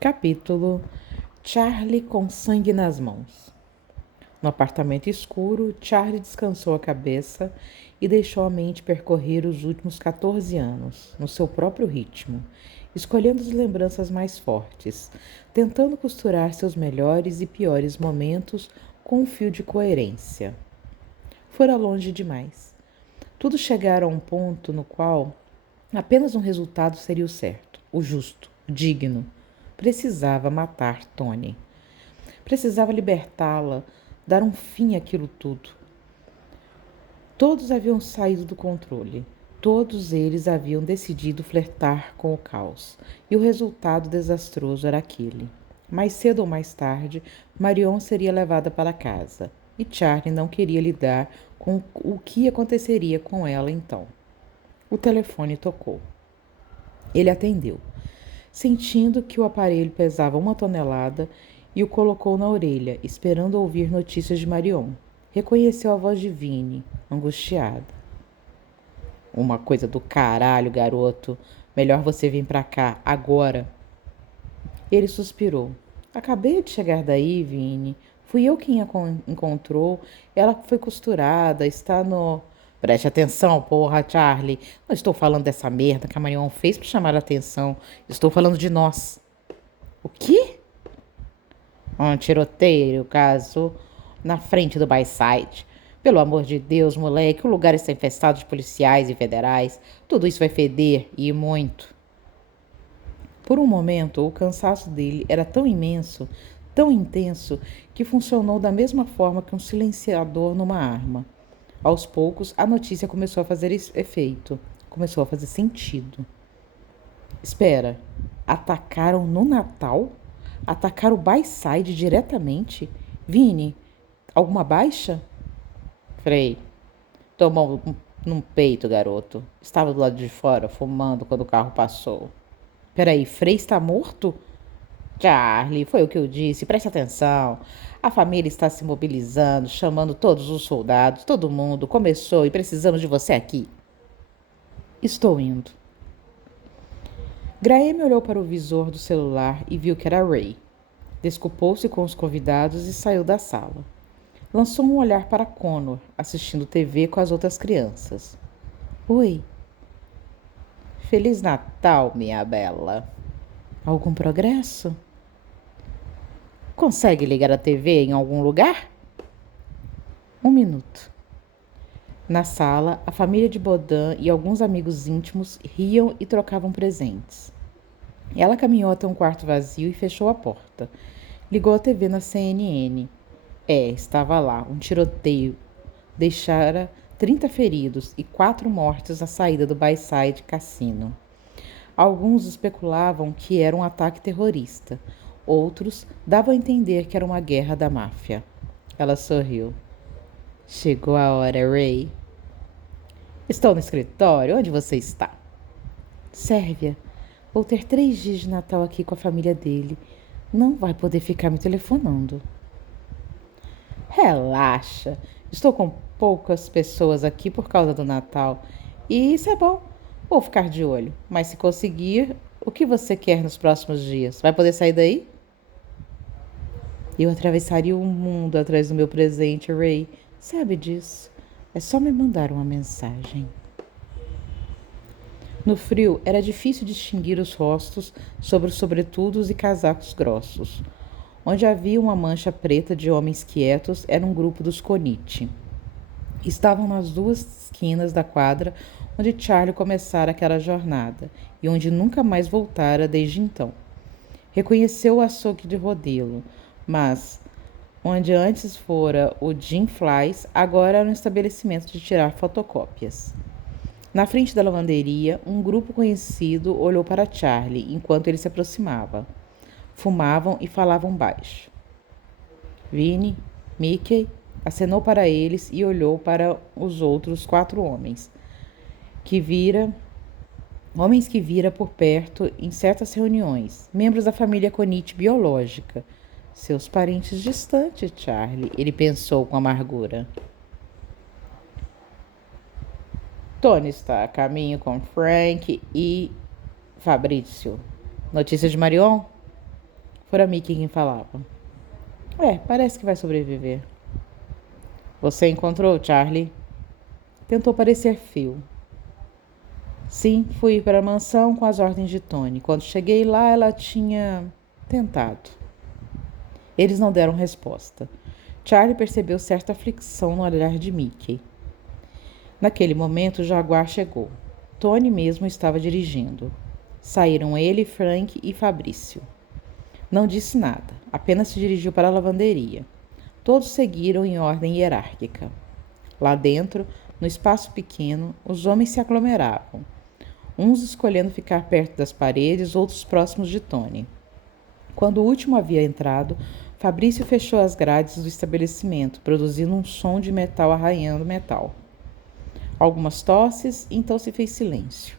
Capítulo Charlie com sangue nas mãos. No apartamento escuro, Charlie descansou a cabeça e deixou a mente percorrer os últimos 14 anos, no seu próprio ritmo, escolhendo as lembranças mais fortes, tentando costurar seus melhores e piores momentos com um fio de coerência. Fora longe demais. Tudo chegara a um ponto no qual apenas um resultado seria o certo, o justo, o digno. Precisava matar Tony. Precisava libertá-la, dar um fim àquilo tudo. Todos haviam saído do controle. Todos eles haviam decidido flertar com o caos. E o resultado desastroso era aquele. Mais cedo ou mais tarde, Marion seria levada para casa. E Charlie não queria lidar com o que aconteceria com ela então. O telefone tocou. Ele atendeu, sentindo que o aparelho pesava 1 tonelada, e o colocou na orelha, esperando ouvir notícias de Marion. Reconheceu a voz de Vini, angustiada. Uma coisa do caralho, garoto. Melhor você vir pra cá, agora. Ele suspirou. Acabei de chegar daí, Vini. Fui eu quem a encontrou. Ela foi costurada, está no... Preste atenção, porra, Charlie. Não estou falando dessa merda que a Marion fez pra chamar a atenção. Estou falando de nós. O quê? Um tiroteio, caso, na frente do Bayside. Pelo amor de Deus, moleque, o lugar está infestado de policiais e federais. Tudo isso vai feder, e muito. Por um momento, o cansaço dele era tão imenso, tão intenso, que funcionou da mesma forma que um silenciador numa arma. Aos poucos, a notícia começou a fazer efeito, começou a fazer sentido. Espera, atacaram no Natal? Atacaram o Bayside diretamente? Vini, alguma baixa? Frei, tomou num peito, garoto. Estava do lado de fora, fumando, quando o carro passou. Peraí, Frei está morto? Charlie, foi o que eu disse, preste atenção. A família está se mobilizando, chamando todos os soldados, todo mundo. Começou e precisamos de você aqui. Estou indo. Graham olhou para o visor do celular e viu que era Ray. Desculpou-se com os convidados e saiu da sala. Lançou um olhar para Connor, assistindo TV com as outras crianças. Oi. Feliz Natal, minha bela. Algum progresso? Consegue ligar a TV em algum lugar? 1 minuto. Na sala, a família de Bodan e alguns amigos íntimos riam e trocavam presentes. Ela caminhou até um quarto vazio e fechou a porta. Ligou a TV na CNN. Estava lá, um tiroteio. Deixara 30 feridos e 4 mortos à saída do Bayside Cassino. Alguns especulavam que era um ataque terrorista. Outros davam a entender que era uma guerra da máfia. Ela sorriu. Chegou a hora, Ray. Estou no escritório. Onde você está? Sérvia. Vou ter 3 dias de Natal aqui com a família dele. Não vai poder ficar me telefonando. Relaxa. Estou com poucas pessoas aqui por causa do Natal. E isso é bom. Vou ficar de olho. Mas se conseguir, o que você quer nos próximos dias? Vai poder sair daí? Eu atravessaria o mundo atrás do meu presente, Ray. Sabe disso? É só me mandar uma mensagem. No frio, era difícil distinguir os rostos sobre os sobretudos e casacos grossos. Onde havia uma mancha preta de homens quietos, era um grupo dos Konich. Estavam nas 2 esquinas da quadra onde Charlie começara aquela jornada e onde nunca mais voltara desde então. Reconheceu o açougue de Rodelo, mas onde antes fora o Jim Flies, agora era um estabelecimento de tirar fotocópias. Na frente da lavanderia, um grupo conhecido olhou para Charlie enquanto ele se aproximava. Fumavam e falavam baixo. Vini, Mickey, acenou para eles e olhou para os outros 4 homens que vira por perto em certas reuniões, membros da família Konich biológica. Seus parentes distantes, Charlie, ele pensou com amargura. Tony está a caminho com Frank e Fabrício. Notícia de Marion? Fora Mickey quem falava. Parece que vai sobreviver. Você encontrou, Charlie? Tentou parecer frio. Sim, fui para a mansão com as ordens de Tony. Quando cheguei lá, ela tinha tentado. Eles não deram resposta. Charlie percebeu certa aflição no olhar de Mickey. Naquele momento, o Jaguar chegou. Tony mesmo estava dirigindo. Saíram ele, Frank e Fabrício. Não disse nada, apenas se dirigiu para a lavanderia. Todos seguiram em ordem hierárquica. Lá dentro, no espaço pequeno, os homens se aglomeravam, uns escolhendo ficar perto das paredes, outros próximos de Tony. Quando o último havia entrado, Fabrício fechou as grades do estabelecimento, produzindo um som de metal arranhando metal. Algumas tosses, então se fez silêncio.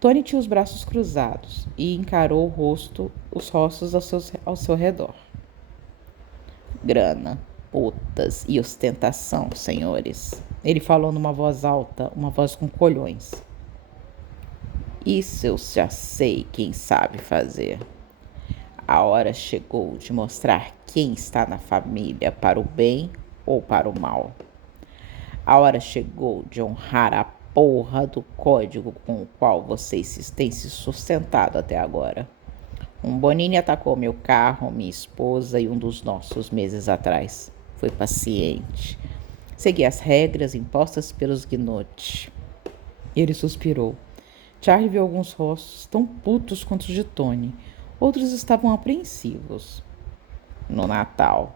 Tony tinha os braços cruzados e encarou os rostos ao seu redor. Grana, putas e ostentação, senhores. Ele falou numa voz alta, uma voz com colhões. Isso eu já sei quem sabe fazer. A hora chegou de mostrar quem está na família para o bem ou para o mal. A hora chegou de honrar a porra do código com o qual vocês têm se sustentado até agora. Um Bonini atacou meu carro, minha esposa e um dos nossos meses atrás. Foi paciente. Segui as regras impostas pelos Gnot. Ele suspirou. Charlie viu alguns rostos tão putos quanto os de Tony. Outros estavam apreensivos. No Natal,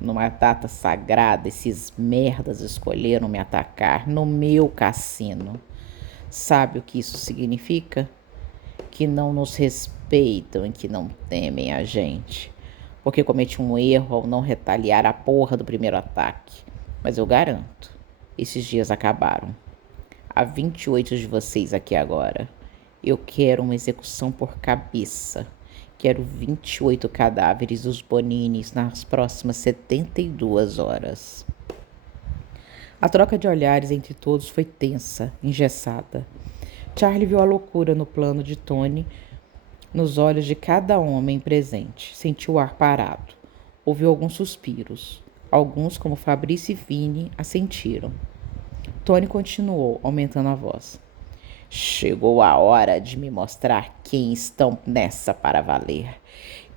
numa data sagrada, esses merdas escolheram me atacar no meu cassino. Sabe o que isso significa? Que não nos respeitam e que não temem a gente. Porque cometi um erro ao não retaliar a porra do primeiro ataque. Mas eu garanto, esses dias acabaram. Há 28 de vocês aqui agora. Eu quero uma execução por cabeça. Quero 28 cadáveres dos Boninis nas próximas 72 horas. A troca de olhares entre todos foi tensa, engessada. Charlie viu a loucura no plano de Tony, nos olhos de cada homem presente. Sentiu o ar parado. Ouviu alguns suspiros. Alguns, como Fabrício e Vini, assentiram. Tony continuou, aumentando a voz. Chegou a hora de me mostrar quem estão nessa para valer.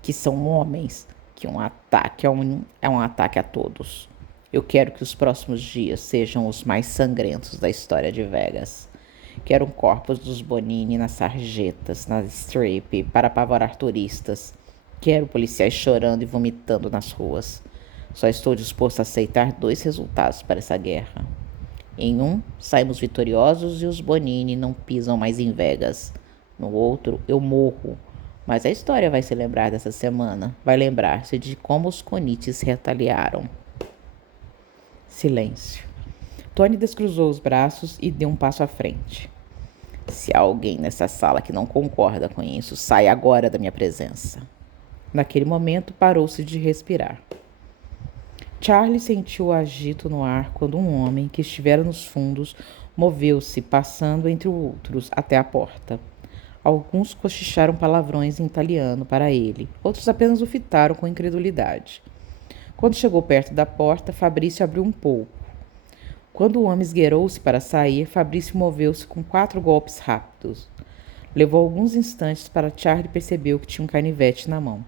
Que são homens, que um ataque é um ataque a todos. Eu quero que os próximos dias sejam os mais sangrentos da história de Vegas. Quero corpos dos Bonini nas sarjetas, na strip, para apavorar turistas. Quero policiais chorando e vomitando nas ruas. Só estou disposto a aceitar 2 resultados para essa guerra. Em um, saímos vitoriosos e os Bonini não pisam mais em Vegas. No outro, eu morro. Mas a história vai se lembrar dessa semana. Vai lembrar-se de como os Konites retaliaram. Silêncio. Tony descruzou os braços e deu um passo à frente. Se há alguém nessa sala que não concorda com isso, sai agora da minha presença. Naquele momento, parou-se de respirar. Charlie sentiu o agito no ar quando um homem, que estivera nos fundos, moveu-se, passando entre outros até a porta. Alguns cochicharam palavrões em italiano para ele, outros apenas o fitaram com incredulidade. Quando chegou perto da porta, Fabrício abriu um pouco. Quando o homem esgueirou-se para sair, Fabrício moveu-se com 4 golpes rápidos. Levou alguns instantes para Charlie perceber que tinha um canivete na mão.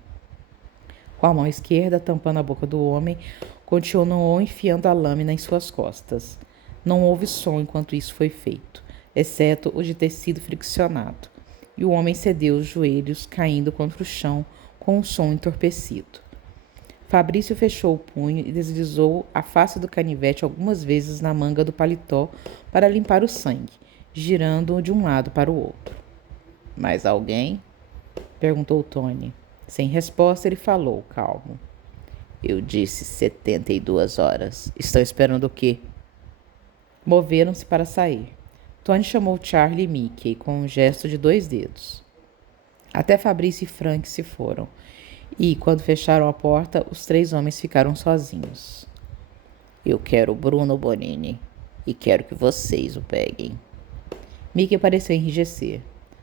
Com a mão esquerda tampando a boca do homem, continuou enfiando a lâmina em suas costas. Não houve som enquanto isso foi feito, exceto o de tecido friccionado, e o homem cedeu os joelhos, caindo contra o chão com um som entorpecido. Fabrício fechou o punho e deslizou a face do canivete algumas vezes na manga do paletó para limpar o sangue, girando-o de um lado para o outro. Mais alguém? Perguntou Tony. Sem resposta, ele falou, calmo. Eu disse 72 horas. Estão esperando o quê? Moveram-se para sair. Tony chamou Charlie e Mickey com um gesto de 2 dedos. Até Fabrício e Frank se foram. E, quando fecharam a porta, os 3 homens ficaram sozinhos. Eu quero Bruno Bonini. E quero que vocês o peguem. Mickey pareceu enrijecer.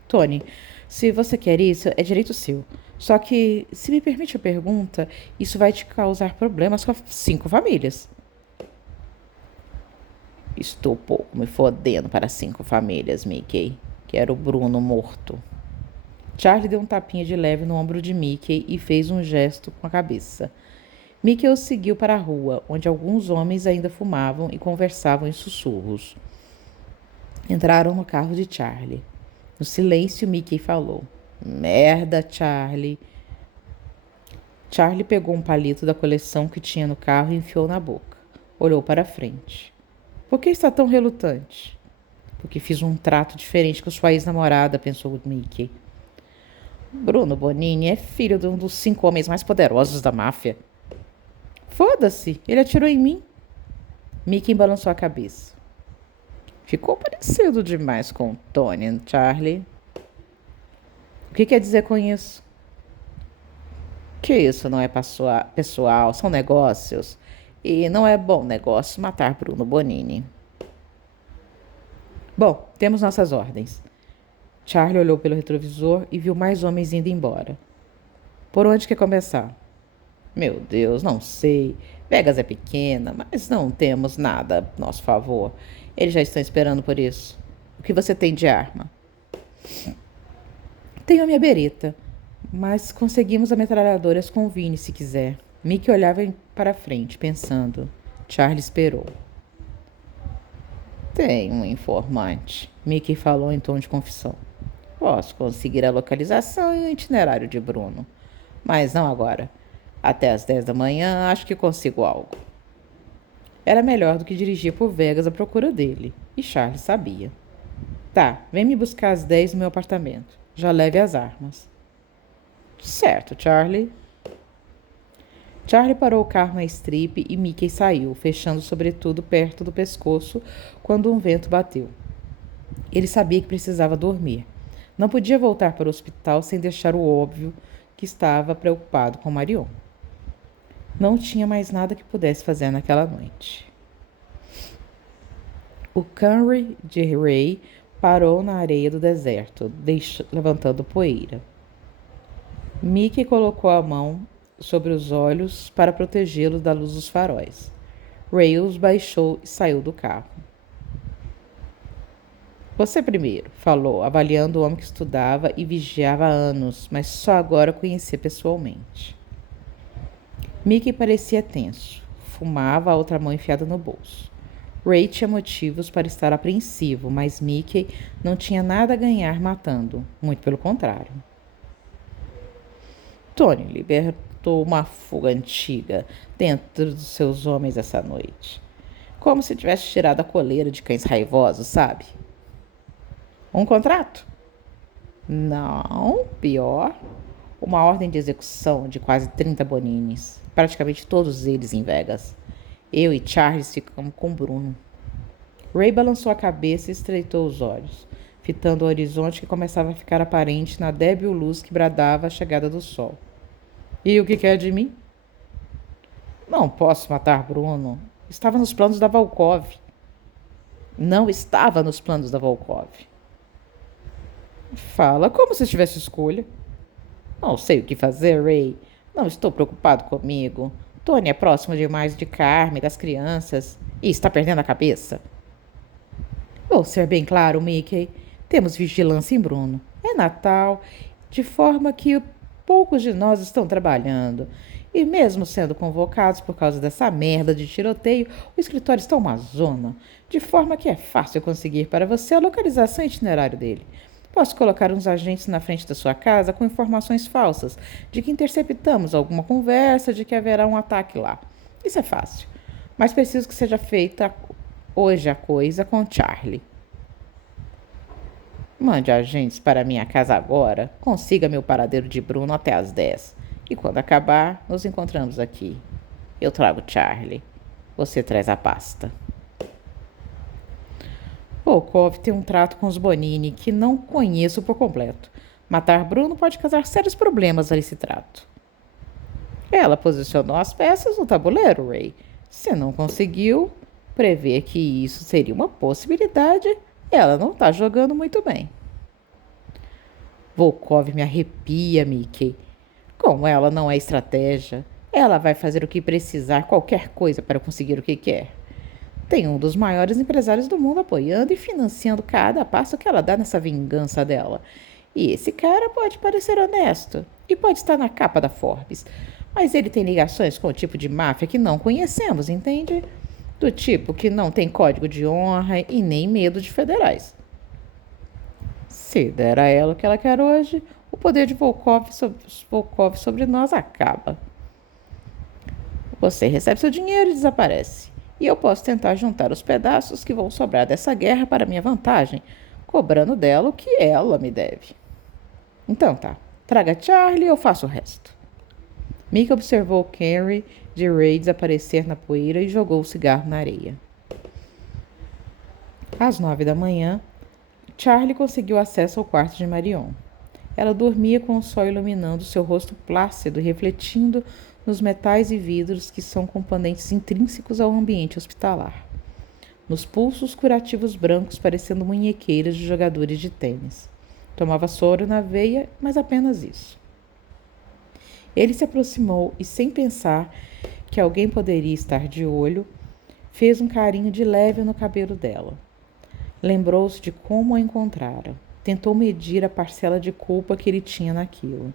Tony, se você quer isso, é direito seu. Só que, se me permite a pergunta, isso vai te causar problemas com as 5 famílias. Estou pouco me fodendo para 5 famílias, Mickey. Quero o Bruno morto. Charlie deu um tapinha de leve no ombro de Mickey e fez um gesto com a cabeça. Mickey o seguiu para a rua, onde alguns homens ainda fumavam e conversavam em sussurros. Entraram no carro de Charlie. No silêncio, Mickey falou: Merda, Charlie. Charlie pegou um palito da coleção que tinha no carro e enfiou na boca. Olhou para frente. Por que está tão relutante? Porque fiz um trato diferente com sua ex-namorada, pensou Mickey. Bruno Bonini é filho de um dos 5 homens mais poderosos da máfia. Foda-se, ele atirou em mim. Mickey balançou a cabeça. Ficou parecido demais com o Tony, Charlie. O que quer dizer com isso? Que isso não é pessoal, são negócios. E não é bom negócio matar Bruno Bonini. Bom, temos nossas ordens. Charlie olhou pelo retrovisor e viu mais homens indo embora. Por onde quer começar? Meu Deus, não sei. Vegas é pequena, mas não temos nada a nosso favor. Eles já estão esperando por isso. O que você tem de arma? Tenho a minha bereta, mas conseguimos a metralhadoras com o Vini, se quiser. Mickey olhava para frente, pensando. Charlie esperou. Tem um informante, Mickey falou em tom de confissão. Posso conseguir a localização e o itinerário de Bruno, mas não agora. Até às 10 da manhã acho que consigo algo. Era melhor do que dirigir por Vegas à procura dele, e Charlie sabia. Tá, vem me buscar às 10 no meu apartamento. Já leve as armas. Certo, Charlie. Charlie parou o carro na estripe e Mickey saiu, fechando o sobretudo perto do pescoço quando um vento bateu. Ele sabia que precisava dormir. Não podia voltar para o hospital sem deixar o óbvio que estava preocupado com Marion. Não tinha mais nada que pudesse fazer naquela noite. O Camry de Ray parou na areia do deserto, levantando poeira. Mickey colocou a mão sobre os olhos para protegê-lo da luz dos faróis. Ray os baixou e saiu do carro. Você primeiro, falou, avaliando o homem que estudava e vigiava há anos, mas só agora conhecia pessoalmente. Mickey parecia tenso. Fumava, a outra mão enfiada no bolso. Ray tinha motivos para estar apreensivo, mas Mickey não tinha nada a ganhar matando. Muito pelo contrário. Tony libertou uma fuga antiga dentro dos seus homens essa noite. Como se tivesse tirado a coleira de cães raivosos, sabe? Um contrato? Não, pior. Uma ordem de execução de quase 30 bonines. Praticamente todos eles em Vegas. Eu e Charles ficamos com Bruno. Ray balançou a cabeça e estreitou os olhos, fitando o horizonte que começava a ficar aparente na débil luz que bradava a chegada do sol. E o que quer de mim? Não posso matar Bruno. Estava nos planos da Volkov. Não estava nos planos da Volkov. Fala como se tivesse escolha. Não sei o que fazer, Ray. Não estou preocupado comigo. Tony é próximo demais de Carmen, das crianças, e está perdendo a cabeça. Vou ser bem claro, Mickey. Temos vigilância em Bruno. É Natal, de forma que poucos de nós estão trabalhando. E mesmo sendo convocados por causa dessa merda de tiroteio, o escritório está uma zona, de forma que é fácil conseguir para você a localização e itinerário dele. Posso colocar uns agentes na frente da sua casa com informações falsas de que interceptamos alguma conversa de que haverá um ataque lá. Isso é fácil. Mas preciso que seja feita hoje a coisa com Charlie. Mande agentes para minha casa agora. Consiga meu paradeiro de Bruno até às 10. E quando acabar, nos encontramos aqui. Eu trago Charlie. Você traz a pasta. Volkov tem um trato com os Bonini que não conheço por completo. Matar Bruno pode causar sérios problemas a esse trato. Ela posicionou as peças no tabuleiro, Ray. Se não conseguiu prever que isso seria uma possibilidade, ela não está jogando muito bem. Volkov me arrepia, Mickey. Com ela não é estratégia. Ela vai fazer o que precisar, qualquer coisa para conseguir o que quer. Tem um dos maiores empresários do mundo apoiando e financiando cada passo que ela dá nessa vingança dela. E esse cara pode parecer honesto e pode estar na capa da Forbes, mas ele tem ligações com o tipo de máfia que não conhecemos, entende? Do tipo que não tem código de honra e nem medo de federais. Se der a ela o que ela quer hoje, o poder de Volkov sobre nós acaba. Você recebe seu dinheiro e desaparece. E eu posso tentar juntar os pedaços que vão sobrar dessa guerra para minha vantagem, cobrando dela o que ela me deve. Então tá, traga Charlie e eu faço o resto. Mickey observou Carrie de Ray desaparecer na poeira e jogou o cigarro na areia. Às 9 da manhã, Charlie conseguiu acesso ao quarto de Marion. Ela dormia com o sol iluminando seu rosto plácido, refletindo nos metais e vidros que são componentes intrínsecos ao ambiente hospitalar. Nos pulsos curativos brancos parecendo munhequeiras de jogadores de tênis. Tomava soro na veia, mas apenas isso. Ele se aproximou e, sem pensar que alguém poderia estar de olho, fez um carinho de leve no cabelo dela. Lembrou-se de como a encontrara. Tentou medir a parcela de culpa que ele tinha naquilo.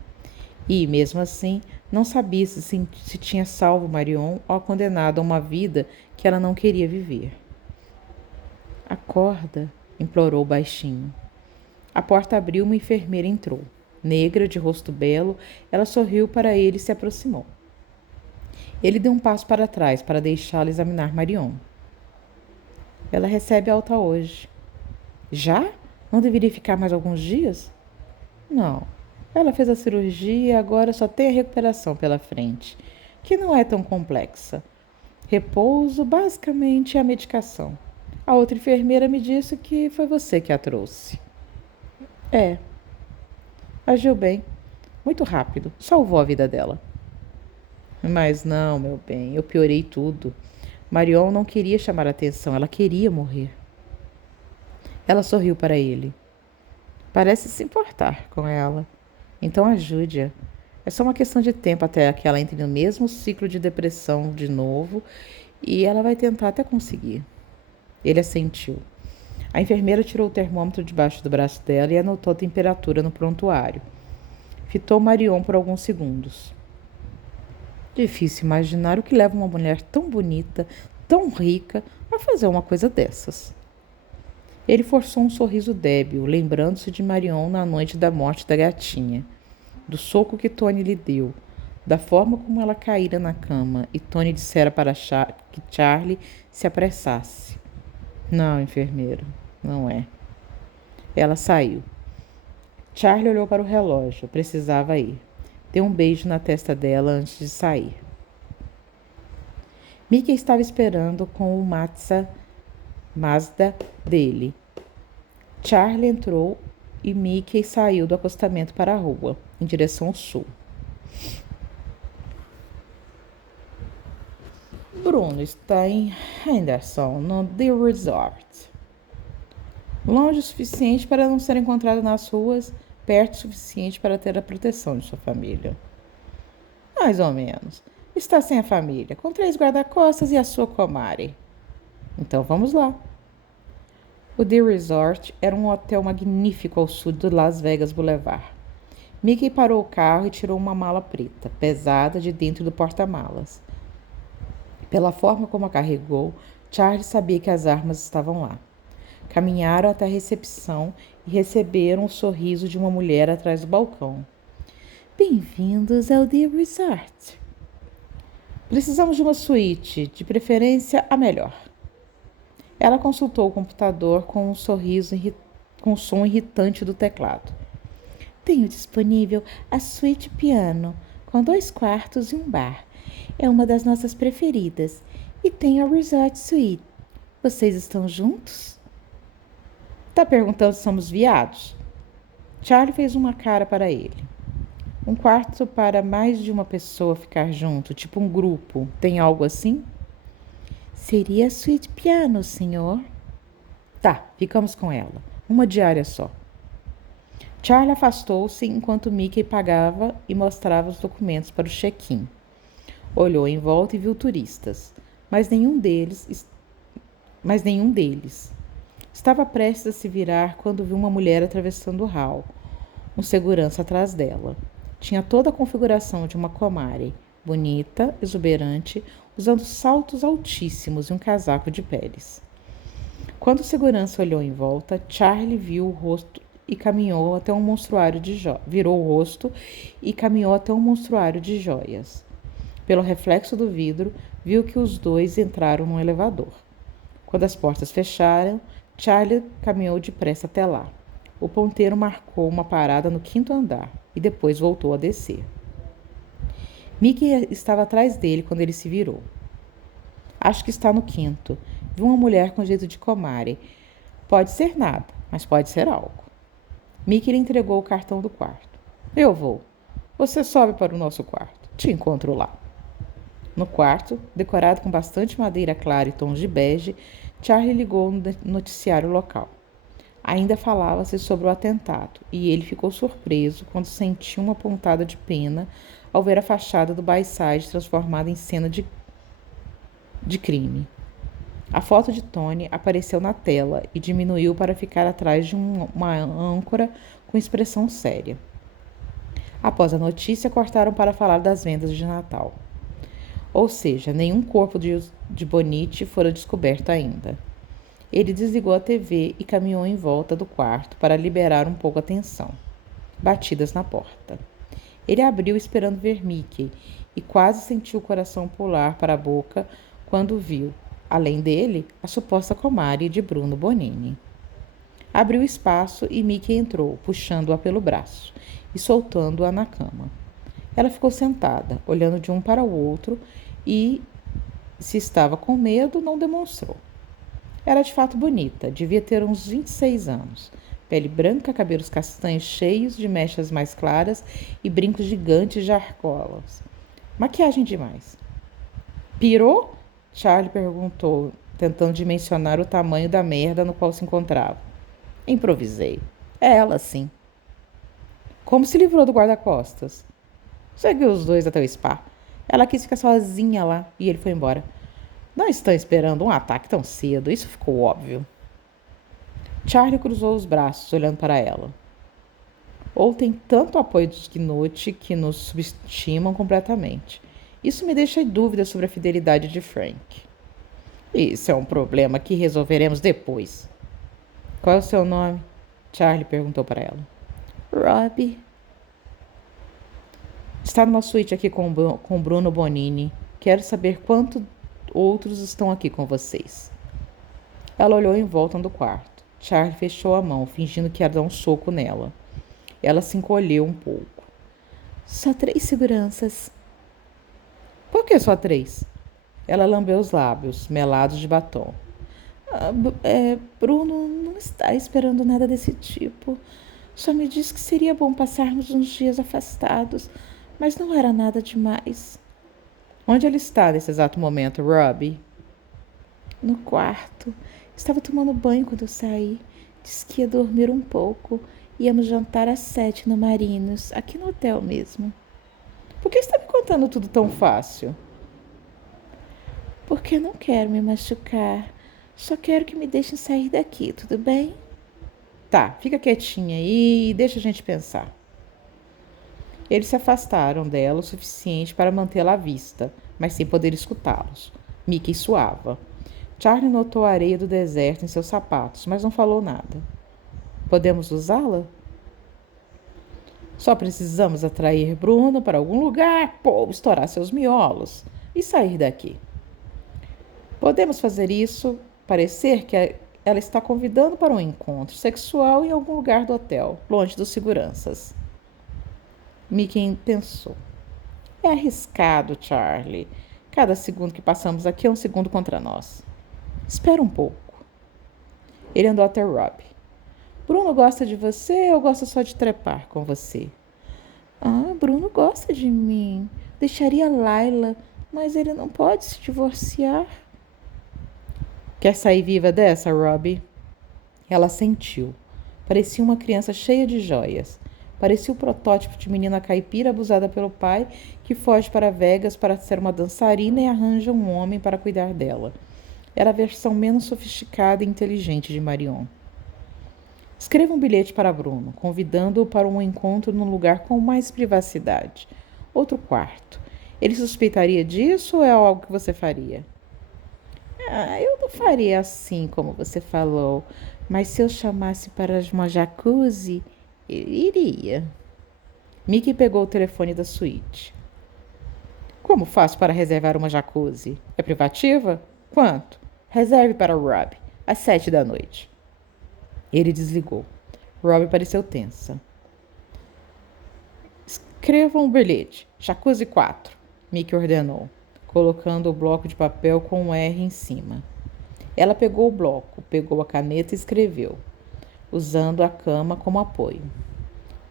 E, mesmo assim, não sabia se tinha salvo Marion ou condenado a uma vida que ela não queria viver. Acorda, implorou baixinho. A porta abriu e uma enfermeira entrou. Negra, de rosto belo, ela sorriu para ele e se aproximou. Ele deu um passo para trás para deixá-la examinar Marion. Ela recebe alta hoje. Já? Não deveria ficar mais alguns dias? Não. Ela fez a cirurgia e agora só tem a recuperação pela frente, que não é tão complexa. Repouso, basicamente, é a medicação. A outra enfermeira me disse que foi você que a trouxe. É. Agiu bem. Muito rápido. Salvou a vida dela. Mas não, meu bem, eu piorei tudo. Marion não queria chamar a atenção, ela queria morrer. Ela sorriu para ele. Parece se importar com ela. Então ajude-a. É só uma questão de tempo até que ela entre no mesmo ciclo de depressão de novo e ela vai tentar até conseguir. Ele assentiu. A enfermeira tirou o termômetro debaixo do braço dela e anotou a temperatura no prontuário. Fitou Marion por alguns segundos. Difícil imaginar o que leva uma mulher tão bonita, tão rica, a fazer uma coisa dessas. Ele forçou um sorriso débil, lembrando-se de Marion na noite da morte da gatinha, do soco que Tony lhe deu, da forma como ela caíra na cama, e Tony dissera para que Charlie se apressasse. Não, enfermeira, não é. Ela saiu. Charlie olhou para o relógio, precisava ir. Deu um beijo na testa dela antes de sair. Mickey estava esperando com o Mazda dele. Charlie entrou e Mickey saiu do acostamento para a rua, em direção ao sul. Bruno está em Henderson, no The Resort. Longe o suficiente para não ser encontrado nas ruas, perto o suficiente para ter a proteção de sua família. Mais ou menos. Está sem a família, com 3 guarda-costas e a sua comadre. Então vamos lá. O The Resort era um hotel magnífico ao sul do Las Vegas Boulevard. Mickey parou o carro e tirou uma mala preta, pesada, de dentro do porta-malas. Pela forma como a carregou, Charlie sabia que as armas estavam lá. Caminharam até a recepção e receberam o sorriso de uma mulher atrás do balcão. Bem-vindos ao The Resort. Precisamos de uma suíte, de preferência a melhor. Ela consultou o computador com um sorriso com o som irritante do teclado. Tenho disponível a suíte piano, com 2 quartos e um bar. É uma das nossas preferidas. E tem a Resort Suite. Vocês estão juntos? Tá perguntando se somos viados? Charlie fez uma cara para ele. Um quarto para mais de uma pessoa ficar junto, tipo um grupo. Tem algo assim? Seria a suíte piano, senhor. Tá, ficamos com ela. Uma diária só. Charlie afastou-se enquanto Mickey pagava e mostrava os documentos para o check-in. Olhou em volta e viu turistas, mas nenhum deles. Estava prestes a se virar quando viu uma mulher atravessando o hall, um segurança atrás dela. Tinha toda a configuração de uma comadre, bonita, exuberante, usando saltos altíssimos e um casaco de peles. Quando o segurança olhou em volta, Charlie viu o rosto e caminhou até um monstruário de virou o rosto e caminhou até um monstruário de joias. Pelo reflexo do vidro, viu que os dois entraram num elevador. Quando as portas fecharam, Charlie caminhou depressa até lá. O ponteiro marcou uma parada no 5º andar e depois voltou a descer. Mickey estava atrás dele quando ele se virou. Acho que está no 5º. Viu uma mulher com jeito de comadre. Pode ser nada, mas pode ser algo. Mickey lhe entregou o cartão do quarto. Eu vou. Você sobe para o nosso quarto. Te encontro lá. No quarto, decorado com bastante madeira clara e tons de bege, Charlie ligou no noticiário local. Ainda falava-se sobre o atentado, e ele ficou surpreso quando sentiu uma pontada de pena ao ver a fachada do Bayside transformada em cena de crime. A foto de Tony apareceu na tela e diminuiu para ficar atrás de uma âncora com expressão séria. Após a notícia, cortaram para falar das vendas de Natal. Ou seja, nenhum corpo de Bonite fora descoberto ainda. Ele desligou a TV e caminhou em volta do quarto para liberar um pouco a tensão. Batidas na porta. Ele abriu esperando ver Mickey e quase sentiu o coração pular para a boca quando viu, além dele, a suposta comadre de Bruno Bonini. Abriu espaço e Mickey entrou, puxando-a pelo braço e soltando-a na cama. Ela ficou sentada, olhando de um para o outro e, se estava com medo, não demonstrou. Era de fato bonita, devia ter uns 26 anos. Pele branca, cabelos castanhos cheios de mechas mais claras e brincos gigantes de argolas. Maquiagem demais. Pirou? Charlie perguntou, tentando dimensionar o tamanho da merda no qual se encontrava. Improvisei. É ela, sim. Como se livrou do guarda-costas? Seguiu os dois até o spa. Ela quis ficar sozinha lá e ele foi embora. Não estão esperando um ataque tão cedo, isso ficou óbvio. Charlie cruzou os braços, olhando para ela. Ou tem tanto apoio dos Gnut que nos subestimam completamente. Isso me deixa em dúvida sobre a fidelidade de Frank. Isso é um problema que resolveremos depois. Qual é o seu nome? Charlie perguntou para ela. Robbie. Está numa suíte aqui com Bruno Bonini. Quero saber quantos outros estão aqui com vocês. Ela olhou em volta do quarto. Charlie fechou a mão, fingindo que ia dar um soco nela. Ela se encolheu um pouco. Só 3 seguranças. Por que só 3? Ela lambeu os lábios, melados de batom. Bruno não está esperando nada desse tipo. Só me disse que seria bom passarmos uns dias afastados, mas não era nada demais. Onde ele está nesse exato momento, Robbie? No quarto. Estava tomando banho quando eu saí. Disse que ia dormir um pouco. Íamos jantar às 7 no Marinos, aqui no hotel mesmo. Por que está me contando tudo tão fácil? Porque não quero me machucar. Só quero que me deixem sair daqui, tudo bem? Tá, fica quietinha aí e deixa a gente pensar. Eles se afastaram dela o suficiente para mantê-la à vista, mas sem poder escutá-los. Mickey suava. Charlie notou a areia do deserto em seus sapatos, mas não falou nada. Podemos usá-la? Só precisamos atrair Bruno para algum lugar, estourar seus miolos e sair daqui. Podemos fazer isso, parecer que ela está convidando para um encontro sexual em algum lugar do hotel, longe dos seguranças. Mickey pensou. É arriscado, Charlie. Cada segundo que passamos aqui é um segundo contra nós. Espera um pouco. Ele andou até Robbie. Bruno gosta de você ou gosta só de trepar com você? Bruno gosta de mim. Deixaria Laila, mas ele não pode se divorciar. Quer sair viva dessa, Robbie? Ela sentiu. Parecia uma criança cheia de joias. Parecia o protótipo de menina caipira abusada pelo pai, que foge para Vegas para ser uma dançarina e arranja um homem para cuidar dela. Era a versão menos sofisticada e inteligente de Marion. Escreva um bilhete para Bruno, convidando-o para um encontro num lugar com mais privacidade. Outro quarto. Ele suspeitaria disso ou é algo que você faria? Eu não faria assim como você falou, mas se eu chamasse para uma jacuzzi, eu iria. Mickey pegou o telefone da suíte. Como faço para reservar uma jacuzzi? É privativa? Quanto? Reserve para o Rob, às 7 da noite. Ele desligou. Rob pareceu tensa. Escreva um bilhete. Jacuzzi 4, Mickey ordenou, colocando o bloco de papel com um R em cima. Ela pegou o bloco, pegou a caneta e escreveu, usando a cama como apoio.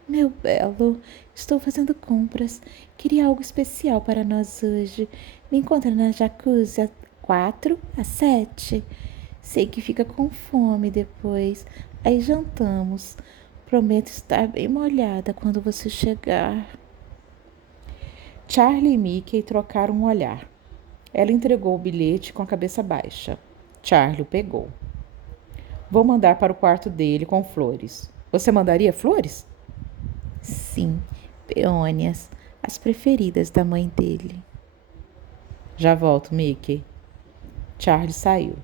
Meu belo, estou fazendo compras. Queria algo especial para nós hoje. Me encontra na jacuzzi 4 às 7. Sei que fica com fome depois. Aí jantamos. Prometo estar bem molhada quando você chegar. Charlie e Mickey trocaram um olhar. Ela entregou o bilhete com a cabeça baixa. Charlie o pegou. Vou mandar para o quarto dele com flores. Você mandaria flores? Sim, peônias, as preferidas da mãe dele. Já volto, Mickey. Charlie saiu.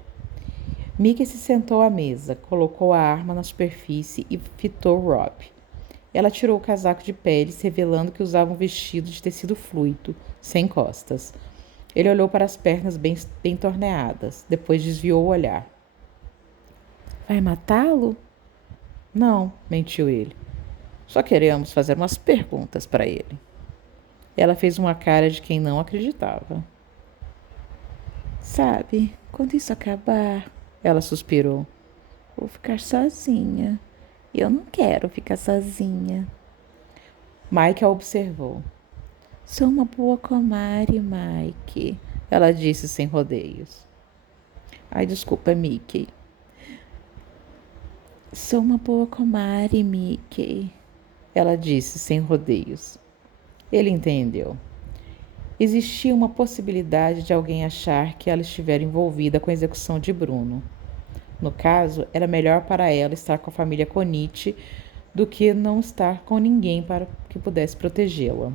Mickey se sentou à mesa, colocou a arma na superfície e fitou Rob. Ela tirou o casaco de peles, revelando que usava um vestido de tecido fluido, sem costas. Ele olhou para as pernas bem torneadas, depois desviou o olhar. Vai matá-lo? Não, mentiu ele. Só queremos fazer umas perguntas para ele. Ela fez uma cara de quem não acreditava. Sabe, quando isso acabar, ela suspirou, vou ficar sozinha. Eu não quero ficar sozinha. Mike a observou. Sou uma boa comadre, Mike, ela disse sem rodeios. Ai, desculpa, Mickey. Sou uma boa comadre, Mickey, ela disse sem rodeios. Ele entendeu. Existia uma possibilidade de alguém achar que ela estivera envolvida com a execução de Bruno. No caso, era melhor para ela estar com a família Konishi do que não estar com ninguém para que pudesse protegê-la.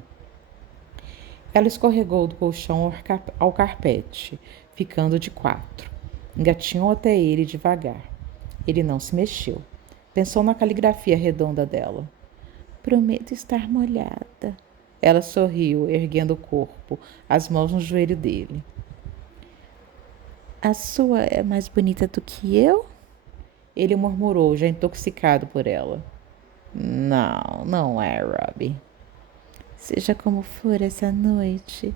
Ela escorregou do colchão ao carpete, ficando de 4. Engatinhou até ele devagar. Ele não se mexeu. Pensou na caligrafia redonda dela. Prometo estar molhada. Ela sorriu, erguendo o corpo, as mãos no joelho dele. A sua é mais bonita do que eu? Ele murmurou, já intoxicado por ela. Não, não é, Robbie. Seja como for essa noite,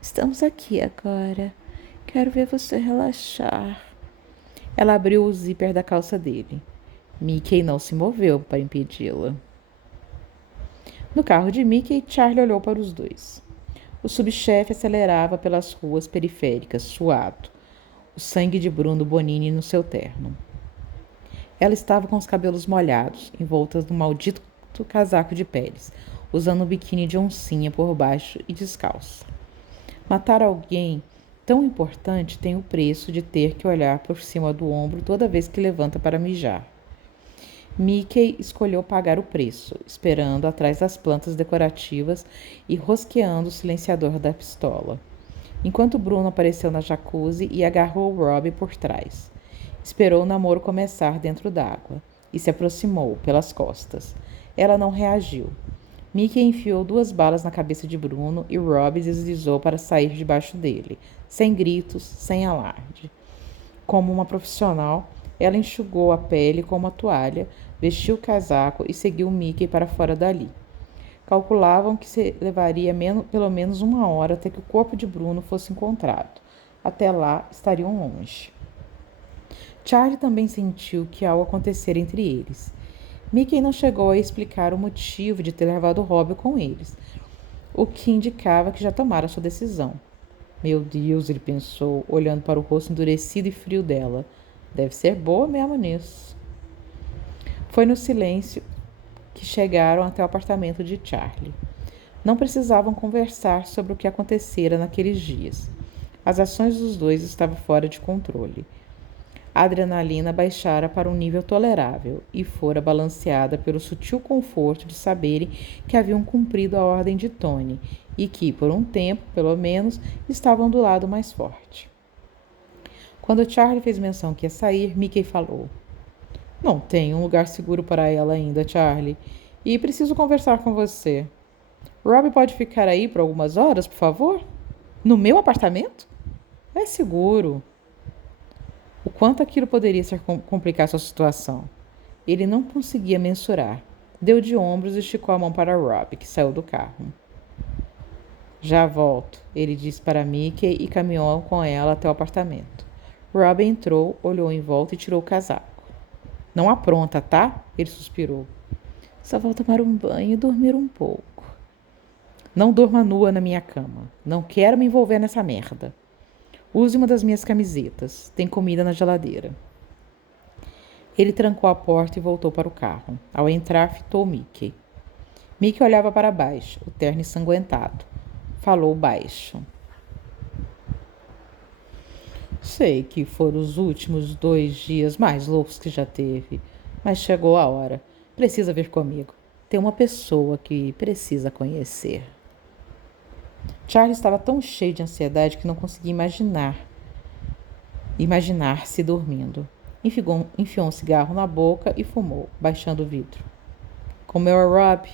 estamos aqui agora. Quero ver você relaxar. Ela abriu o zíper da calça dele. Mickey não se moveu para impedi-la. No carro de Mickey, Charlie olhou para os dois. O subchefe acelerava pelas ruas periféricas, suado, o sangue de Bruno Bonini no seu terno. Ela estava com os cabelos molhados, envoltas no maldito casaco de peles, usando um biquíni de oncinha por baixo e descalça. Matar alguém tão importante tem o preço de ter que olhar por cima do ombro toda vez que levanta para mijar. Mickey escolheu pagar o preço, esperando atrás das plantas decorativas e rosqueando o silenciador da pistola, enquanto Bruno apareceu na jacuzzi e agarrou Robbie por trás. Esperou o namoro começar dentro d'água e se aproximou pelas costas. Ela não reagiu. Mickey enfiou 2 balas na cabeça de Bruno e Robbie deslizou para sair debaixo dele, sem gritos, sem alarde. Como uma profissional, ela enxugou a pele com uma toalha, vestiu o casaco e seguiu Mickey para fora dali. Calculavam que se levaria pelo menos 1 hora até que o corpo de Bruno fosse encontrado. Até lá, estariam longe. Charlie também sentiu que algo acontecera entre eles. Mickey não chegou a explicar o motivo de ter levado Robbie com eles, o que indicava que já tomara sua decisão. Meu Deus, ele pensou, olhando para o rosto endurecido e frio dela. Deve ser boa mesmo nisso. Foi no silêncio que chegaram até o apartamento de Charlie. Não precisavam conversar sobre o que acontecera naqueles dias. As ações dos dois estavam fora de controle. A adrenalina baixara para um nível tolerável e fora balanceada pelo sutil conforto de saberem que haviam cumprido a ordem de Tony e que, por um tempo, pelo menos, estavam do lado mais forte. Quando Charlie fez menção que ia sair, Mickey falou: "Não tenho um lugar seguro para ela ainda, Charlie, e preciso conversar com você. Rob pode ficar aí por algumas horas, por favor? No meu apartamento? É seguro." O quanto aquilo poderia complicar sua situação. Ele não conseguia mensurar. Deu de ombros e esticou a mão para Rob, que saiu do carro. "Já volto", ele disse para Mickey e caminhou com ela até o apartamento. Rob entrou, olhou em volta e tirou o casaco. "Não apronta, tá?" Ele suspirou. "Só vou tomar um banho e dormir um pouco." "Não durma nua na minha cama. Não quero me envolver nessa merda. Use uma das minhas camisetas. Tem comida na geladeira." Ele trancou a porta e voltou para o carro. Ao entrar, fitou Mickey. Mickey olhava para baixo, o terno ensanguentado. Falou baixo: "Sei que foram os últimos 2 dias mais loucos que já teve, mas chegou a hora. Precisa vir comigo. Tem uma pessoa que precisa conhecer." Charlie estava tão cheio de ansiedade que não conseguia imaginar-se dormindo. Enfiou um cigarro na boca e fumou, baixando o vidro. "Comeu a Rob?"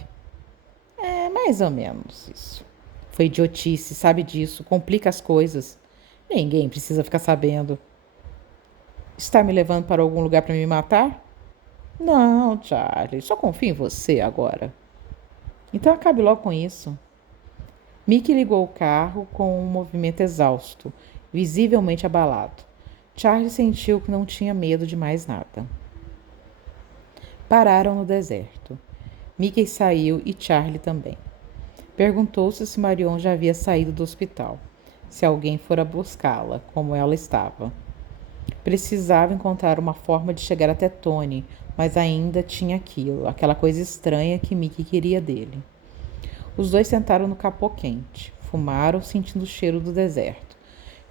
"É, mais ou menos isso." "Foi idiotice, sabe disso. Complica as coisas. Ninguém precisa ficar sabendo." "Está me levando para algum lugar para me matar?" "Não, Charlie. Só confio em você agora." "Então acabe logo com isso." Mickey ligou o carro com um movimento exausto, visivelmente abalado. Charlie sentiu que não tinha medo de mais nada. Pararam no deserto. Mickey saiu e Charlie também. Perguntou-se se Marion já havia saído do hospital, se alguém fora buscá-la, como ela estava. Precisava encontrar uma forma de chegar até Tony, mas ainda tinha aquela coisa estranha que Mickey queria dele. Os dois sentaram no capô quente, fumaram, sentindo o cheiro do deserto.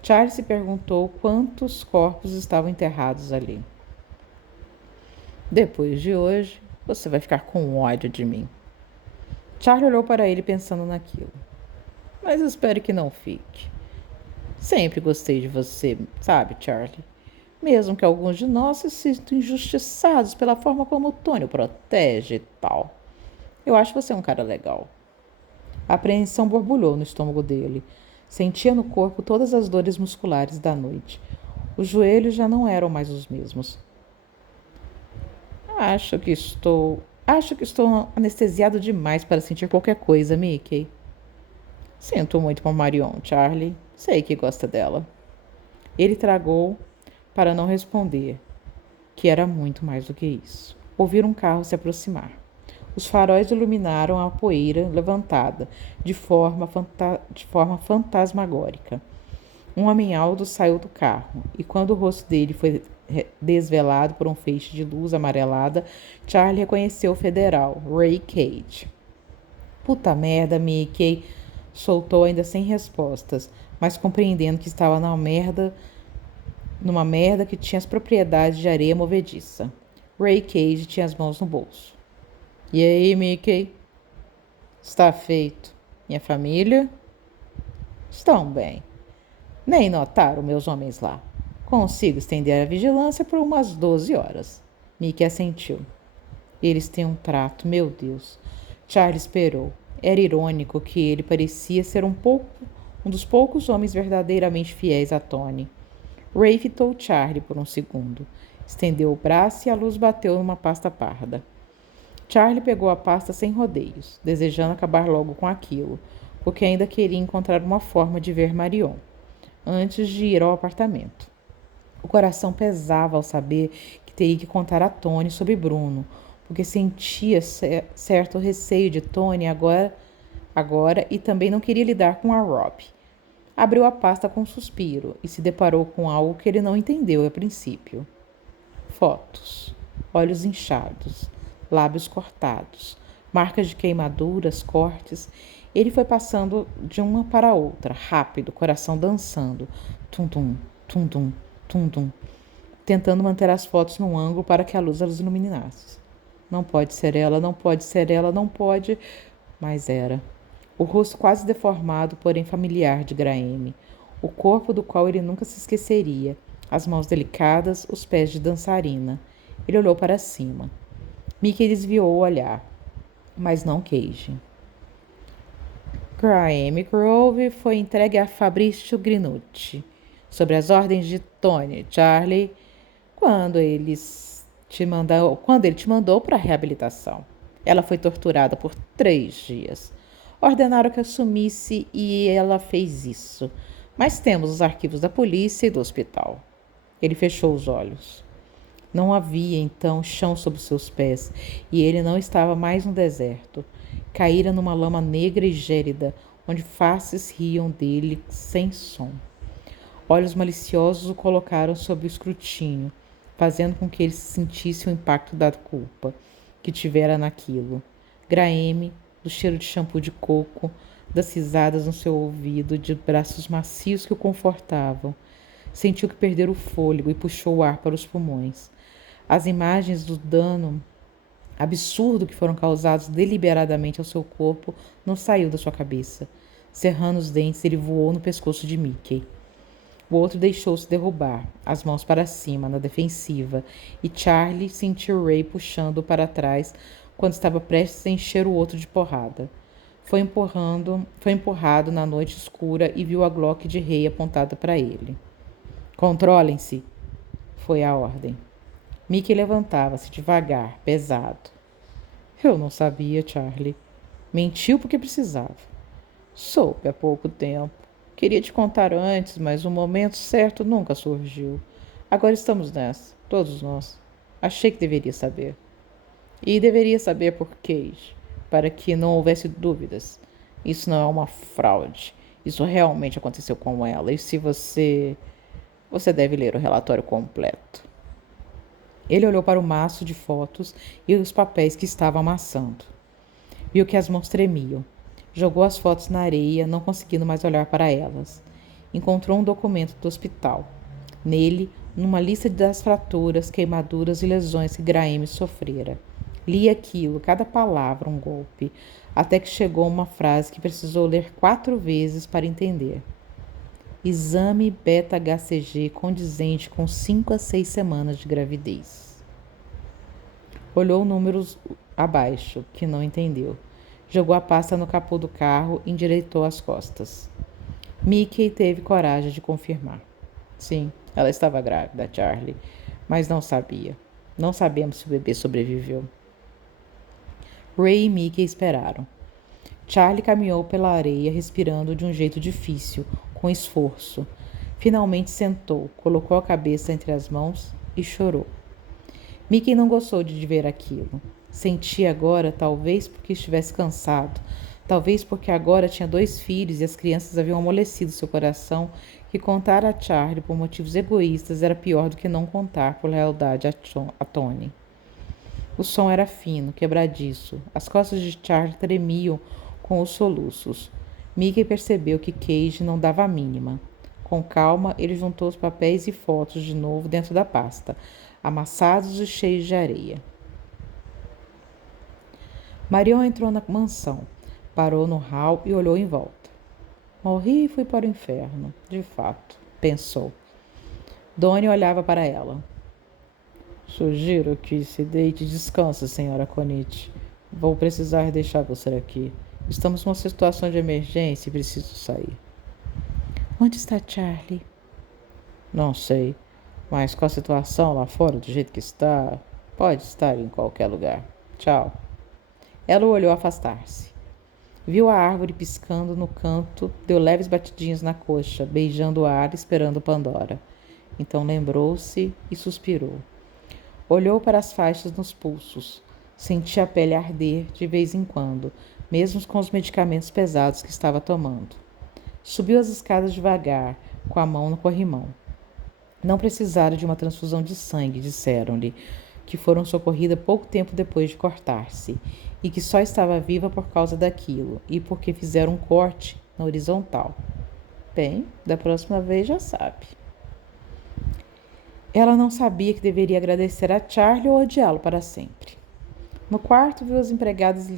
Charlie se perguntou quantos corpos estavam enterrados ali. "Depois de hoje, você vai ficar com ódio de mim." Charlie olhou para ele pensando naquilo. "Mas espero que não fique. Sempre gostei de você, sabe, Charlie? Mesmo que alguns de nós se sintam injustiçados pela forma como o Tony o protege e tal. Eu acho você um cara legal." A apreensão borbulhou no estômago dele. Sentia no corpo todas as dores musculares da noite. Os joelhos já não eram mais os mesmos. Acho que estou anestesiado demais para sentir qualquer coisa, Mickey." "Sinto muito por Marion, Charlie. Sei que gosta dela." Ele tragou para não responder, que era muito mais do que isso. Ouviram um carro se aproximar. Os faróis iluminaram a poeira levantada de forma fantasmagórica. Um homem alto saiu do carro, e quando o rosto dele foi desvelado por um feixe de luz amarelada, Charlie reconheceu o federal, Ray Cage. "Puta merda, Mickey", soltou ainda sem respostas, mas compreendendo que estava numa merda que tinha as propriedades de areia movediça. Ray Cage tinha as mãos no bolso. "E aí, Mickey?" "Está feito. Minha família?" "Estão bem. Nem notaram meus homens lá. Consigo estender a vigilância por umas 12 horas." Mickey assentiu. "Eles têm um trato, meu Deus." Charlie esperou. Era irônico que ele parecia ser um dos poucos homens verdadeiramente fiéis a Tony. Ray fitou Charlie por um segundo. Estendeu o braço e a luz bateu numa pasta parda. Charlie pegou a pasta sem rodeios, desejando acabar logo com aquilo, porque ainda queria encontrar uma forma de ver Marion, antes de ir ao apartamento. O coração pesava ao saber que teria que contar a Tony sobre Bruno, porque sentia certo receio de Tony agora e também não queria lidar com a Rob. Abriu a pasta com um suspiro e se deparou com algo que ele não entendeu a princípio. Fotos. Olhos inchados. lábios cortados, marcas de queimaduras, cortes. Ele foi passando de uma para outra, rápido, coração dançando. Tum-tum, tum-tum, tum-tum, tentando manter as fotos num ângulo para que a luz as iluminasse. Não pode ser ela, não pode ser ela, não pode... Mas era. O rosto quase deformado, porém familiar de Graeme. O corpo do qual ele nunca se esqueceria. As mãos delicadas, os pés de dançarina. Ele olhou para cima. Mickey desviou o olhar, mas não Cage. Graeme Grove foi entregue a Fabrício Grinucci, sob as ordens de Tony Charlie, quando ele te mandou para a reabilitação. Ela foi torturada por 3 dias. Ordenaram que assumisse e ela fez isso. Mas temos os arquivos da polícia e do hospital. Ele fechou os olhos. Não havia, então, chão sob seus pés, e ele não estava mais no deserto. Caíra numa lama negra e gélida, onde faces riam dele sem som. Olhos maliciosos o colocaram sob o escrutínio, fazendo com que ele sentisse o impacto da culpa que tivera naquilo. Graeme, do cheiro de shampoo de coco, das risadas no seu ouvido, de braços macios que o confortavam. Sentiu que perdera o fôlego e puxou o ar para os pulmões. As imagens do dano absurdo que foram causados deliberadamente ao seu corpo não saiu da sua cabeça. Cerrando os dentes, ele voou no pescoço de Mickey. O outro deixou-se derrubar, as mãos para cima, na defensiva, e Charlie sentiu Ray puxando-o para trás quando estava prestes a encher o outro de porrada. Foi empurrado na noite escura e viu a Glock de Ray apontada para ele. Controlem-se, foi a ordem. Mickey levantava-se devagar, pesado. Eu não sabia, Charlie. Mentiu porque precisava. Soube há pouco tempo. Queria te contar antes, mas o momento certo nunca surgiu. Agora estamos nessa, todos nós. Achei que deveria saber. E deveria saber por Cage, para que não houvesse dúvidas. Isso não é uma fraude. Isso realmente aconteceu com ela. E se você deve ler o relatório completo. Ele olhou para o maço de fotos e os papéis que estava amassando. Viu que as mãos tremiam. Jogou as fotos na areia, não conseguindo mais olhar para elas. Encontrou um documento do hospital. Nele, numa lista das fraturas, queimaduras e lesões que Graeme sofrera. Li aquilo, cada palavra um golpe, até que chegou uma frase que precisou ler 4 vezes para entender. Exame beta-HCG condizente com 5 a 6 semanas de gravidez. Olhou números abaixo, que não entendeu. Jogou a pasta no capô do carro e endireitou as costas. Mickey teve coragem de confirmar. Sim, ela estava grávida, Charlie, mas não sabia. Não sabemos se o bebê sobreviveu. Ray e Mickey esperaram. Charlie caminhou pela areia, respirando de um jeito difícil, com esforço. Finalmente sentou, colocou a cabeça entre as mãos e chorou. Mickey não gostou de ver aquilo. Sentia agora, talvez porque estivesse cansado, talvez porque agora tinha 2 filhos e as crianças haviam amolecido seu coração, que contar a Charlie por motivos egoístas era pior do que não contar por lealdade a Tony. O som era fino, quebradiço. As costas de Charlie tremiam com os soluços. Mickey percebeu que Cage não dava a mínima. Com calma, ele juntou os papéis e fotos de novo dentro da pasta, amassados e cheios de areia. Marion entrou na mansão, parou no hall e olhou em volta. Morri e fui para o inferno, de fato, pensou. Donnie olhava para ela. Sugiro que se deite e descanse, senhora Conite. Vou precisar deixar você aqui. Estamos numa situação de emergência e preciso sair. Onde está Charlie? Não sei, mas com a situação lá fora do jeito que está, pode estar em qualquer lugar. Tchau. Ela o olhou afastar-se. Viu a árvore piscando no canto, deu leves batidinhas na coxa, beijando o ar, esperando Pandora. Então lembrou-se e suspirou. Olhou para as faixas nos pulsos. Sentia a pele arder de vez em quando, mesmo com os medicamentos pesados que estava tomando. Subiu as escadas devagar, com a mão no corrimão. Não precisara de uma transfusão de sangue, disseram-lhe, que foram socorridas pouco tempo depois de cortar-se, e que só estava viva por causa daquilo, e porque fizeram um corte na horizontal. Bem, da próxima vez já sabe. Ela não sabia que deveria agradecer a Charlie ou odiá-lo para sempre. No quarto, viu as empregadas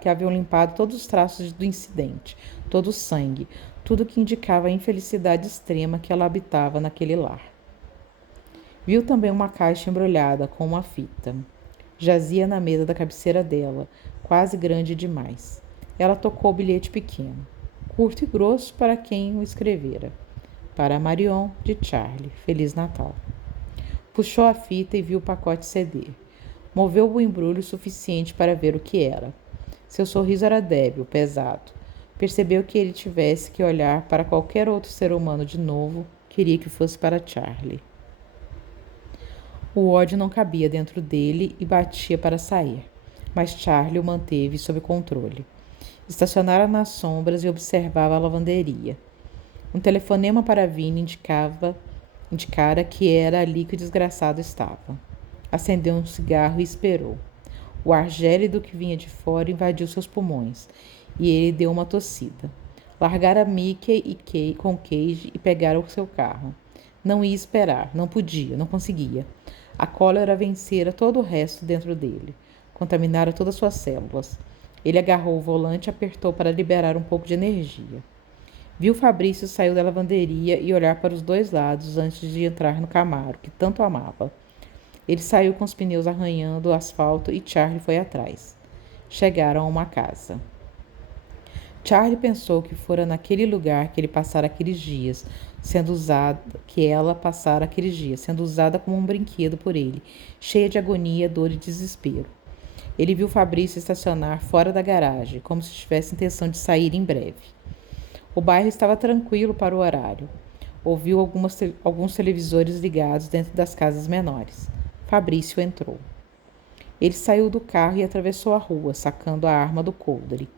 que haviam limpado todos os traços do incidente, todo o sangue, tudo que indicava a infelicidade extrema que ela habitava naquele lar. Viu também uma caixa embrulhada com uma fita. Jazia na mesa da cabeceira dela, quase grande demais. Ela tocou o bilhete pequeno, curto e grosso para quem o escrevera. Para Marion, de Charlie. Feliz Natal. Puxou a fita e viu o pacote ceder. Moveu o embrulho suficiente para ver o que era. Seu sorriso era débil, pesado. Percebeu que ele tivesse que olhar para qualquer outro ser humano de novo. Queria que fosse para Charlie. O ódio não cabia dentro dele e batia para sair. Mas Charlie o manteve sob controle. Estacionara nas sombras e observava a lavanderia. Um telefonema para Vini indicara que era ali que o desgraçado estava. Acendeu um cigarro e esperou. O ar gélido que vinha de fora invadiu seus pulmões, e ele deu uma tossida. Largara Mickey com Cage e pegara o seu carro. Não ia esperar, não podia, não conseguia. A cólera vencera todo o resto dentro dele. Contaminara todas suas células. Ele agarrou o volante e apertou para liberar um pouco de energia. Viu Fabrício sair da lavanderia e olhar para os dois lados antes de entrar no Camaro, que tanto amava. Ele saiu com os pneus arranhando o asfalto e Charlie foi atrás. Chegaram a uma casa. Charlie pensou que fora naquele lugar que ele passara aqueles dias, sendo usada como um brinquedo por ele, cheia de agonia, dor e desespero. Ele viu Fabrício estacionar fora da garagem, como se tivesse intenção de sair em breve. O bairro estava tranquilo para o horário. Ouviu alguns televisores ligados dentro das casas menores. Fabrício entrou. Ele saiu do carro e atravessou a rua, sacando a arma do coldre.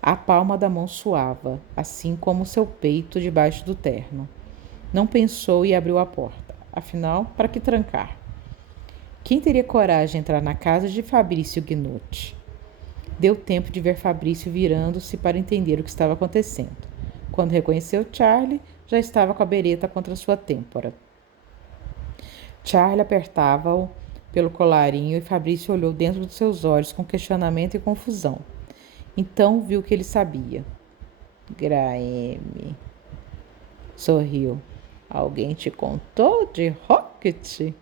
A palma da mão suava, assim como seu peito debaixo do terno. Não pensou e abriu a porta. Afinal, para que trancar? Quem teria coragem de entrar na casa de Fabrício Gnucci? Deu tempo de ver Fabrício virando-se para entender o que estava acontecendo. Quando reconheceu Charlie, já estava com a bereta contra sua têmpora. Charlie apertava-o pelo colarinho e Fabrício olhou dentro dos seus olhos com questionamento e confusão. Então viu que ele sabia. Graeme. Sorriu. Alguém te contou de Rocket?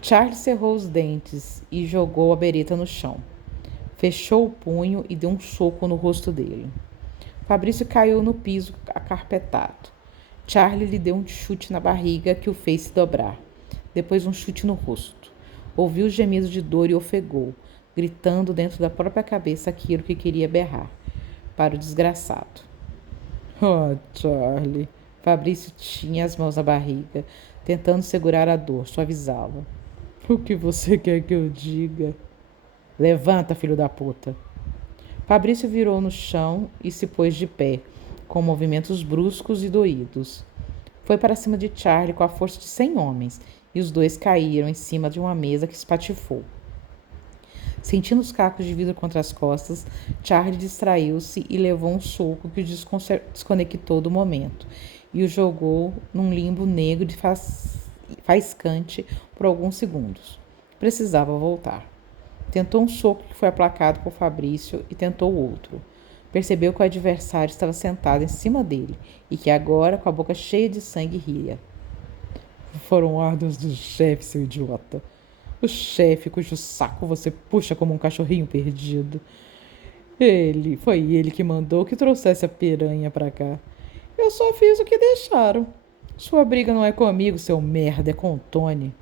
Charlie cerrou os dentes e jogou a bereta no chão. Fechou o punho e deu um soco no rosto dele. Fabrício caiu no piso acarpetado. Charlie lhe deu um chute na barriga que o fez se dobrar. Depois um chute no rosto. Ouviu os gemidos de dor e ofegou, gritando dentro da própria cabeça aquilo que queria berrar. Para o desgraçado. Oh, Charlie. Fabrício tinha as mãos na barriga, tentando segurar a dor, suavizá-la. O que você quer que eu diga? Levanta, filho da puta. Fabrício virou no chão e se pôs de pé, com movimentos bruscos e doídos. Foi para cima de Charlie com a força de 100 homens, e os dois caíram em cima de uma mesa que espatifou. Sentindo os cacos de vidro contra as costas, Charlie distraiu-se e levou um soco que o desconectou do momento e o jogou num limbo negro e faiscante por alguns segundos. Precisava voltar. Tentou um soco que foi aplacado por Fabrício e tentou outro. Percebeu que o adversário estava sentado em cima dele e que agora, com a boca cheia de sangue, ria. Foram ordens do chefe, seu idiota. O chefe cujo saco você puxa como um cachorrinho perdido. Foi ele que mandou que trouxesse a piranha pra cá. Eu só fiz o que deixaram. Sua briga não é comigo, seu merda, é com o Tony.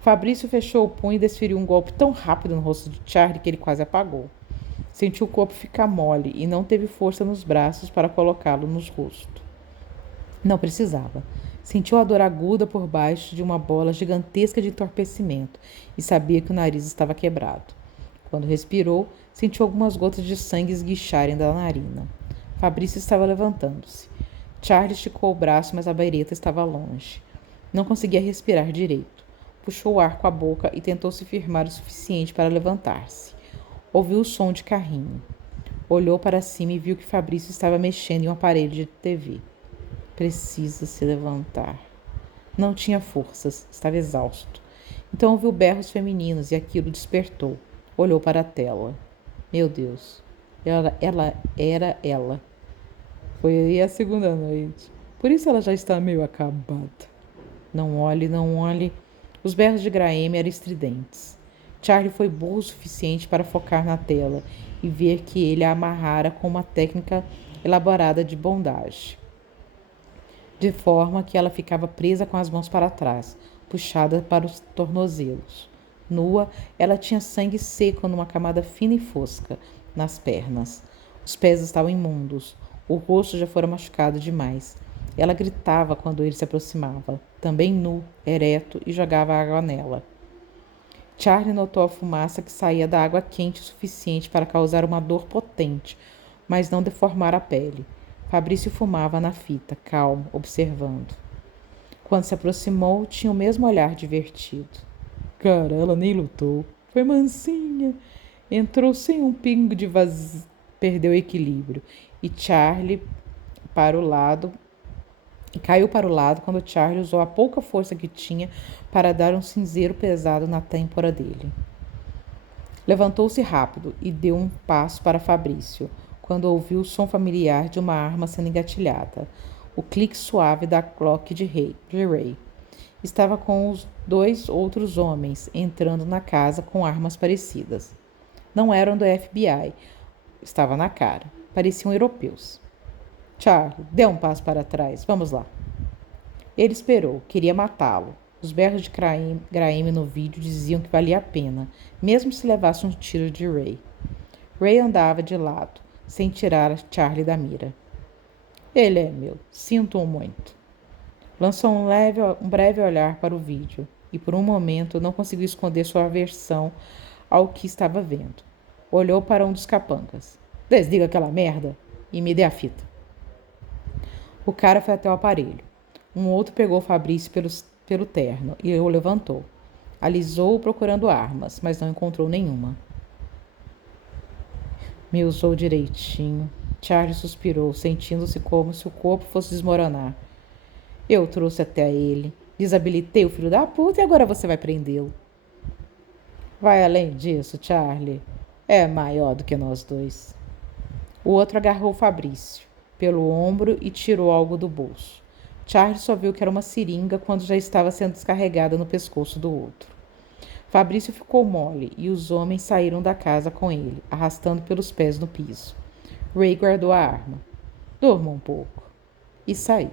Fabrício fechou o punho e desferiu um golpe tão rápido no rosto de Charlie que ele quase apagou. Sentiu o corpo ficar mole e não teve força nos braços para colocá-lo no rosto. Não precisava. Sentiu a dor aguda por baixo de uma bola gigantesca de entorpecimento e sabia que o nariz estava quebrado. Quando respirou, sentiu algumas gotas de sangue esguicharem da narina. Fabrício estava levantando-se. Charlie esticou o braço, mas a bereta estava longe. Não conseguia respirar direito. puxou o ar com a boca e tentou se firmar o suficiente para levantar-se. Ouviu o som de carrinho. Olhou para cima e viu que Fabrício estava mexendo em um aparelho de TV. Precisa se levantar. Não tinha forças, estava exausto. Então ouviu berros femininos e aquilo despertou. Olhou para a tela. Meu Deus, ela era ela. Foi aí a segunda noite. Por isso ela já está meio acabada. Não olhe, não olhe. Os berros de Graeme eram estridentes. Charlie foi burro o suficiente para focar na tela e ver que ele a amarrara com uma técnica elaborada de bondage, de forma que ela ficava presa com as mãos para trás, puxada para os tornozelos. Nua, ela tinha sangue seco numa camada fina e fosca nas pernas. Os pés estavam imundos. O rosto já fora machucado demais. Ela gritava quando ele se aproximava, também nu, ereto, e jogava água nela. Charlie notou a fumaça que saía da água quente o suficiente para causar uma dor potente, mas não deformar a pele. Fabrício fumava na fita, calmo, observando. Quando se aproximou, tinha o mesmo olhar divertido. Cara, ela nem lutou. Foi mansinha. Entrou sem um pingo de vazio. Perdeu o equilíbrio. E Charlie caiu para o lado quando Charlie usou a pouca força que tinha para dar um cinzeiro pesado na têmpora dele. Levantou-se rápido e deu um passo para Fabrício, quando ouviu o som familiar de uma arma sendo engatilhada, o clique suave da Glock de Ray. Estava com os 2 outros homens entrando na casa com armas parecidas. Não eram do FBI, estava na cara. Pareciam europeus. Charlie, dê um passo para trás. Vamos lá. Ele esperou. Queria matá-lo. Os berros de Graeme no vídeo diziam que valia a pena, mesmo se levasse um tiro de Ray. Ray andava de lado, sem tirar Charlie da mira. Ele é meu. Sinto-o muito. Lançou um breve olhar para o vídeo e, por um momento, não conseguiu esconder sua aversão ao que estava vendo. Olhou para um dos capangas. Desliga aquela merda e me dê a fita. O cara foi até o aparelho. Um outro pegou Fabrício pelo terno e o levantou. Alisou procurando armas, mas não encontrou nenhuma. Me usou direitinho. Charlie suspirou, sentindo-se como se o corpo fosse desmoronar. Eu trouxe até ele. Desabilitei o filho da puta e agora você vai prendê-lo. Vai além disso, Charlie. É maior do que nós dois. O outro agarrou Fabrício pelo ombro e tirou algo do bolso. Charlie só viu que era uma seringa quando já estava sendo descarregada no pescoço do outro. Fabrício ficou mole e os homens saíram da casa com ele, arrastando pelos pés no piso. Ray guardou a arma. Durma um pouco. E saiu.